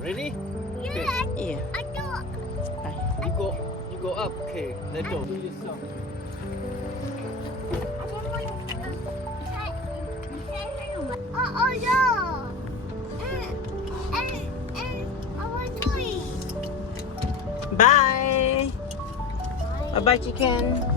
Ready? Okay. Yeah. You go up. Okay. Let's go. Do this song. Bye. Bye bye, chicken.